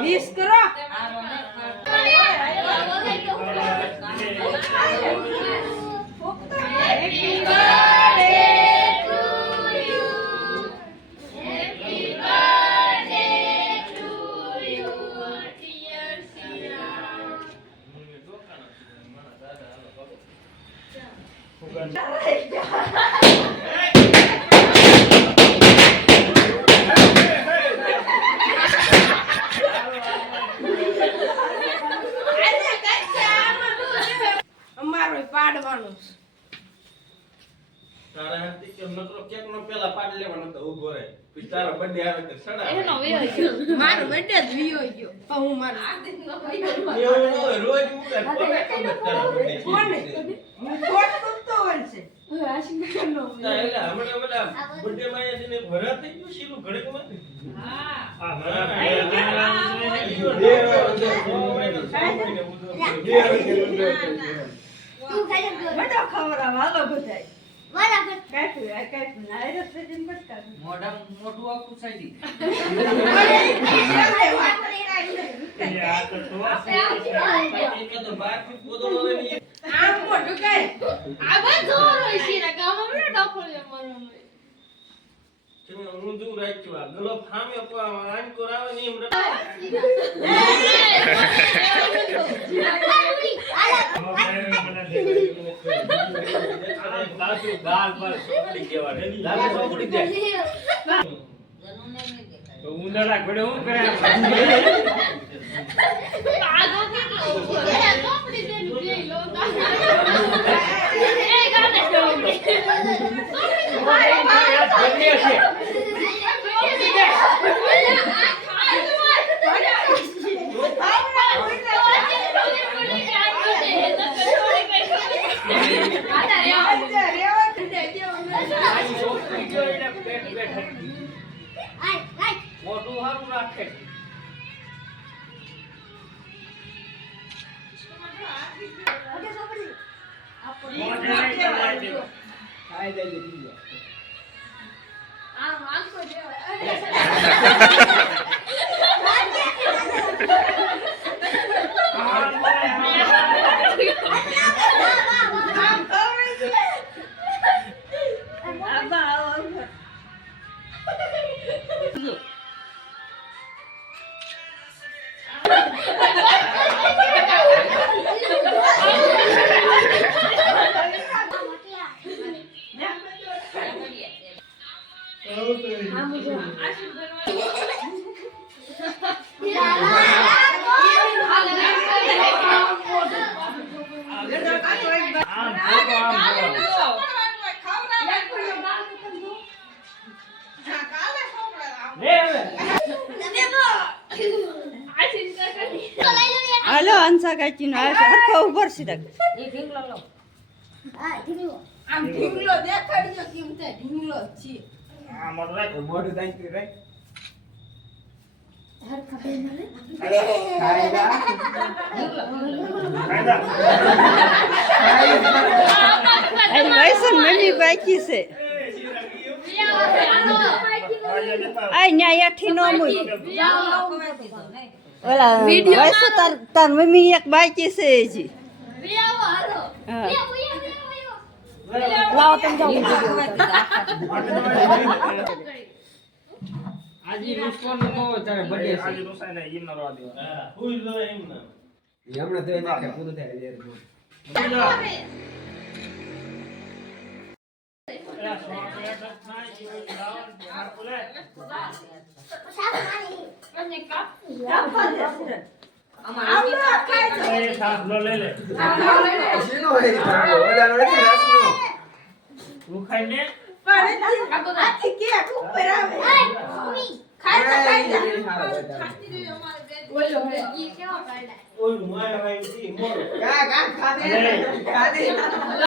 વીસ કરો અમારો પાડવાનો તારા હાથી કે નકરો કેક નો પેલા પાડ લેવાનો તો ઉભો રહે પછી તારો બર્થડે આવે તો સડા એનો વિયો ગયો મારો બર્થડે જ વિયો ગયો પણ હું મારો એવું રોજ મુકે કોને ખબર તારો બર્થડે કોને હું ફોટ કરતો હોય છે હવે આશીર્વાદ નો એટલે હમણાં બધા બર્થડે માં આયા ને ભરા થઈ ગયું શીલું ઘડીક માં હા બધા ખવરા વાલો બધાય બરાબર કાઈ ના રસ જન બસ કર મોઢા મોઢું આખું સાઈડી કે તો બાર થી પોદો આવે ને આમ મોટું કાઈ આ બધું હોય છે ને ગામમાં મને ડફોળે મારવાનું તમે ઊંધું રાખ્યું આ ગલો ફામે આંકોર આવે ને એમ ગાલ પર ચોકડી કેવા લાગે ચોકડી દે ઉંદરડા ઘડે હું કરે આગો કેટલો ચોપડી દેની બે લોકા એ ગાને ચોપડી મોઢું સારું રાખે આ માંગો દેવા હાલો અંસા કાચી નો આવશે આખો ઉપર છે તક એ ઢીંગલો લો આમ ઢીંગલો દેખાડજો કેમ તે ઢીંગલો છે આ મોઢું રાખ મોઢું દાંતી રાખ હર ખબર મને અરે વૈસન મમ્મી બાકી છે આ ન્યા યાઠી નો મુઈ ઓલા વૈસન તાર મમ્મી એક બાકી છે જી લાવો તમે આજે રિસ્પોન્સ નો હોય તારે બર્થડે છે આજે રોસાય ને એમ ના રવા દેવા હા ફૂલ લો એમ ના હમણાં તો નાખે પૂરું થાય યાર શીનો હે ઓલા નો રસનો રૂખાઈને આથી કે ઉપર આવે ખાઈ બોલો હે ઓય માય ભાઈ થી મોર કા ખાધે